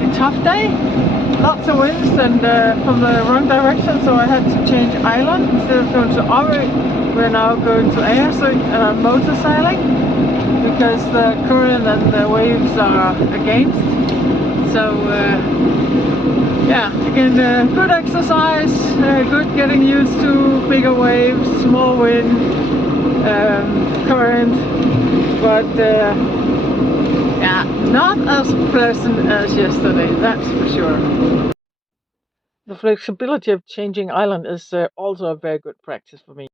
absolutely tough day. Lots of winds and from the wrong direction, so I had to change island. Instead of going to Ori, we're now going to Agersø and motor sailing because the current and the waves are against. So yeah, again, good exercise, good getting used to bigger waves, small wind, current, but yeah, not as pleasant as yesterday, that's for sure. The flexibility of changing island is also a very good practice for me.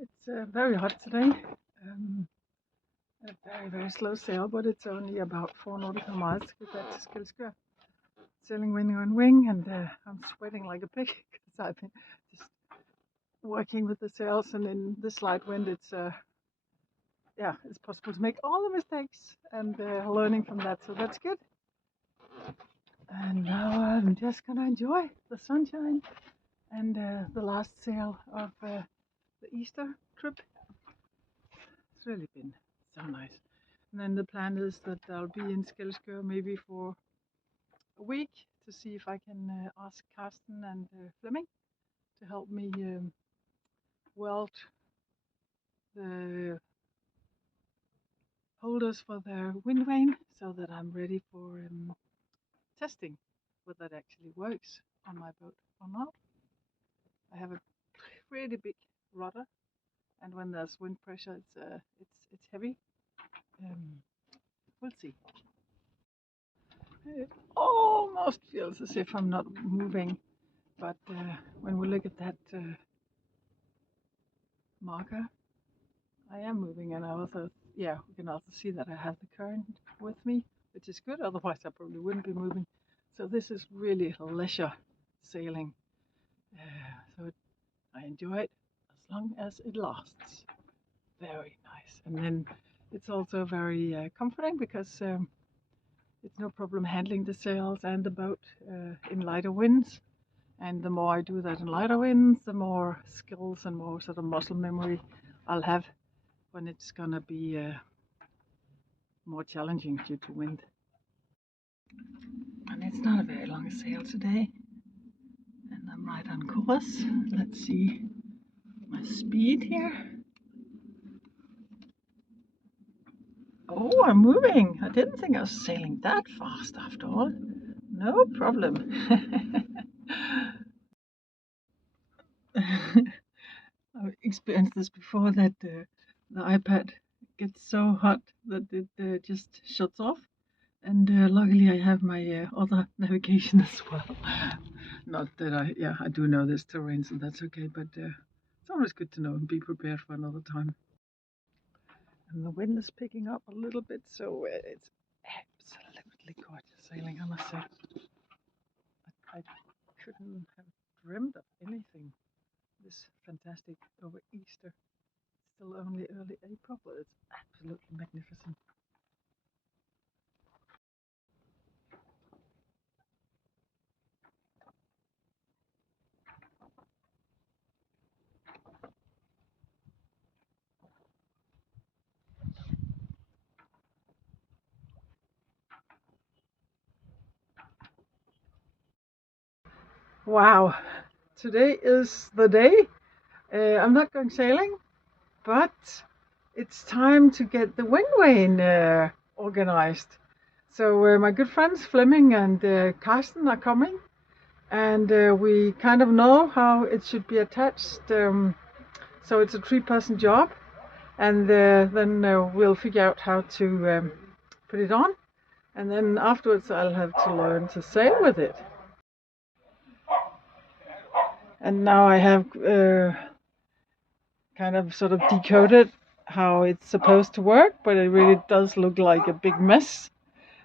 It's very hot today. A very slow sail, but it's only about 4 nautical miles to get back to Skilskør. Sailing wing on wing, and I'm sweating like a pig because I've been just working with the sails, and in this light wind, it's yeah, it's possible to make all the mistakes and learning from that, so that's good. And now I'm just gonna enjoy the sunshine and the last sail of the Easter trip. It's really been so nice. And then the plan is that I'll be in Skilskør maybe for a week to see if I can ask Kirsten and Flemming to help me weld the holders for their wind vane so that I'm ready for testing whether that actually works on my boat or not. I have a pretty big rudder, and when there's wind pressure, it's heavy. We'll see. It almost feels as if I'm not moving, but when we look at that marker, I am moving, and I also, yeah, we can also see that I have the current with me, which is good, otherwise I probably wouldn't be moving. So this is really leisure sailing, so I enjoy it as long as it lasts. Very nice. And then it's also very comforting because it's no problem handling the sails and the boat in lighter winds. And the more I do that in lighter winds, the more skills and more sort of muscle memory I'll have when it's gonna be more challenging due to wind. And it's not a very long sail today, and I'm right on course. Let's see my speed here. Oh, I'm moving. I didn't think I was sailing that fast after all. No problem. I've experienced this before, that the iPad gets so hot that it just shuts off. And luckily I have my other navigation as well. Not that I do know this terrain, so that's okay, but it's always good to know and be prepared for another time. And the wind is picking up a little bit, so it's absolutely gorgeous sailing, I must say. I couldn't have dreamed of anything this fantastic over Easter. Still only early April, but it's absolutely magnificent. Wow, today is the day. I'm not going sailing, but it's time to get the wind vane organized. So my good friends Flemming and Kirsten are coming, and we kind of know how it should be attached. So it's a 3-person job, and then we'll figure out how to put it on, and then afterwards I'll have to learn to sail with it. And now I have kind of sort of decoded how it's supposed to work, but it really does look like a big mess.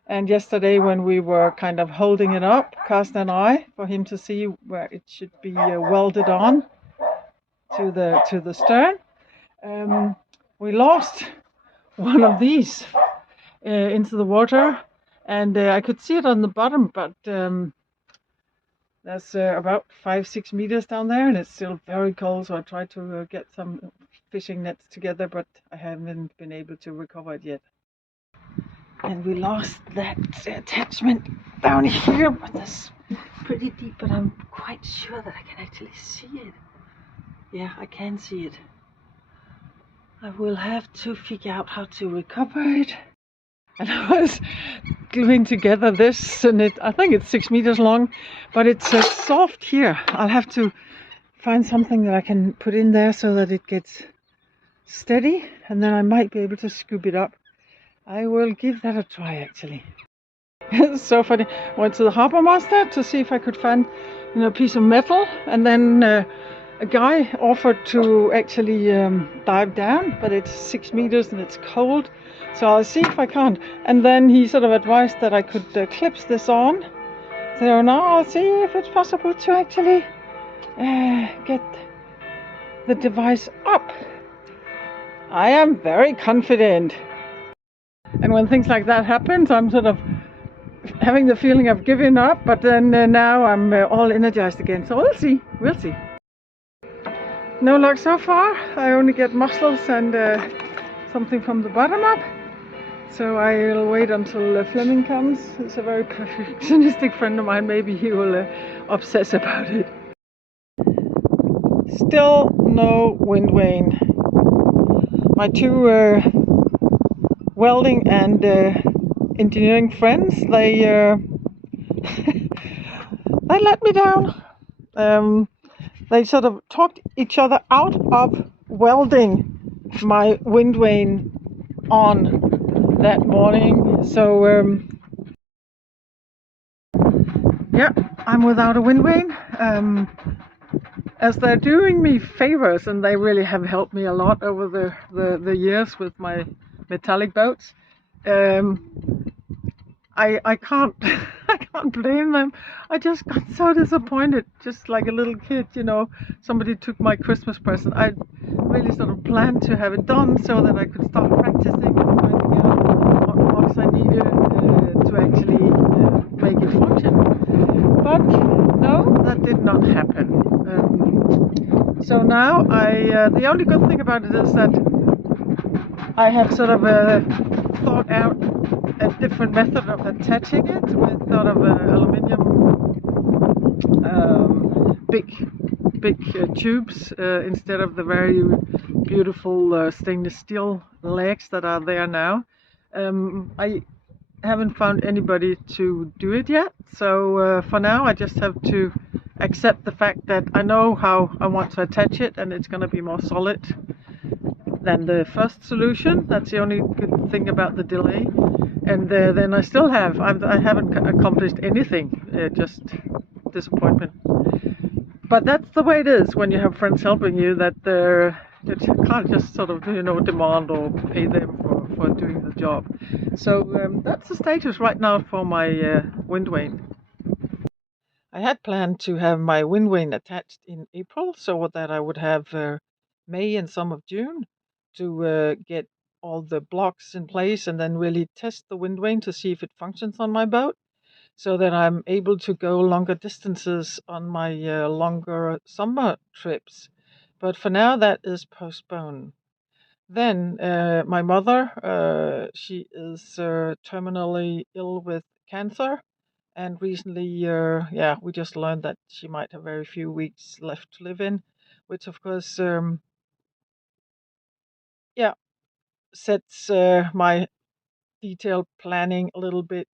And yesterday when we were kind of holding it up, Kirsten and I, for him to see where it should be welded on to the stern, we lost one of these. into the water, and I could see it on the bottom, but that's about 5-6 meters down there, and it's still very cold. So I tried to get some fishing nets together, but I haven't been able to recover it yet. And we lost that attachment down here, but that's pretty deep, but I'm quite sure that I can actually see it. Yeah, I can see it. I will have to figure out how to recover it. And I was gluing together this, and I think it's 6 meters long, but it's soft here. I'll have to find something that I can put in there so that it gets steady, and then I might be able to scoop it up. I will give that a try, actually. It's so funny. I went to the harbor master to see if I could find, a piece of metal, and then a guy offered to actually dive down, but it's 6 meters and it's cold, so I'll see if I can't. And then he sort of advised that I could clip this on. So now I'll see if it's possible to actually get the device up. I am very confident. And when things like that happen, I'm sort of having the feeling of giving up, but then now I'm all energized again. So we'll see. No luck so far. I only get mussels and something from the bottom up. So I'll wait until Fleming comes. He's a very perfectionistic friend of mine. Maybe he will obsess about it. Still no wind vane. My two welding and engineering friends, they they let me down. They sort of talked each other out of welding my wind vane on that morning. So yeah, I'm without a wind vane. As they're doing me favors, and they really have helped me a lot over the years with my metallic boats. I can't I can't blame them. I just got so disappointed, just like a little kid, Somebody took my Christmas present. I really sort of planned to have it done so that I could start practicing and finding out what blocks I needed to actually make it function. But no, that did not happen. So now the only good thing about it is that I have sort of thought out a different method of attaching it with sort of aluminium big tubes instead of the very beautiful stainless steel legs that are there now. I haven't found anybody to do it yet, so for now I just have to accept the fact that I know how I want to attach it, and it's going to be more solid than the first solution. That's the only good thing about the delay. And then I still I haven't accomplished anything, just disappointment. But that's the way it is when you have friends helping you, that you can't just sort of demand or pay them for doing the job. So that's the status right now for my wind vane. I had planned to have my wind vane attached in April, so that I would have May and some of June to get all the blocks in place and then really test the wind vane to see if it functions on my boat, so that I'm able to go longer distances on my longer summer trips. But for now, that is postponed. Then my mother, she is terminally ill with cancer. And recently, we just learned that she might have very few weeks left to live in, which of course, sets my detailed planning a little bit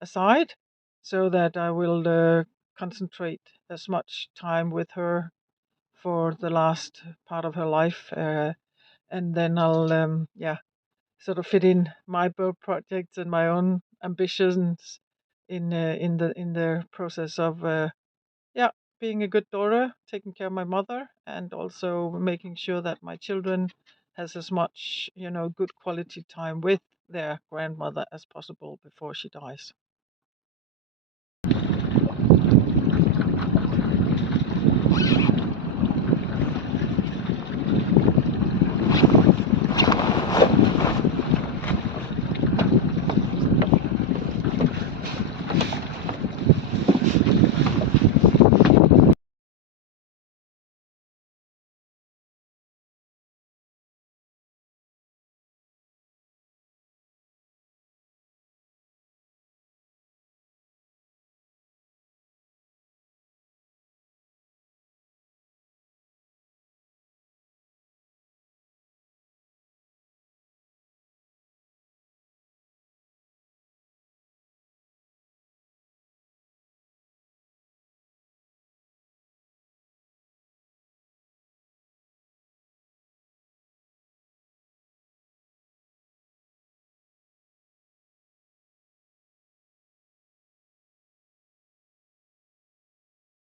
aside, so that I will concentrate as much time with her for the last part of her life, and then I'll sort of fit in my boat projects and my own ambitions in the process of being a good daughter, taking care of my mother, and also making sure that my children has as much good quality time with their grandmother as possible before she dies.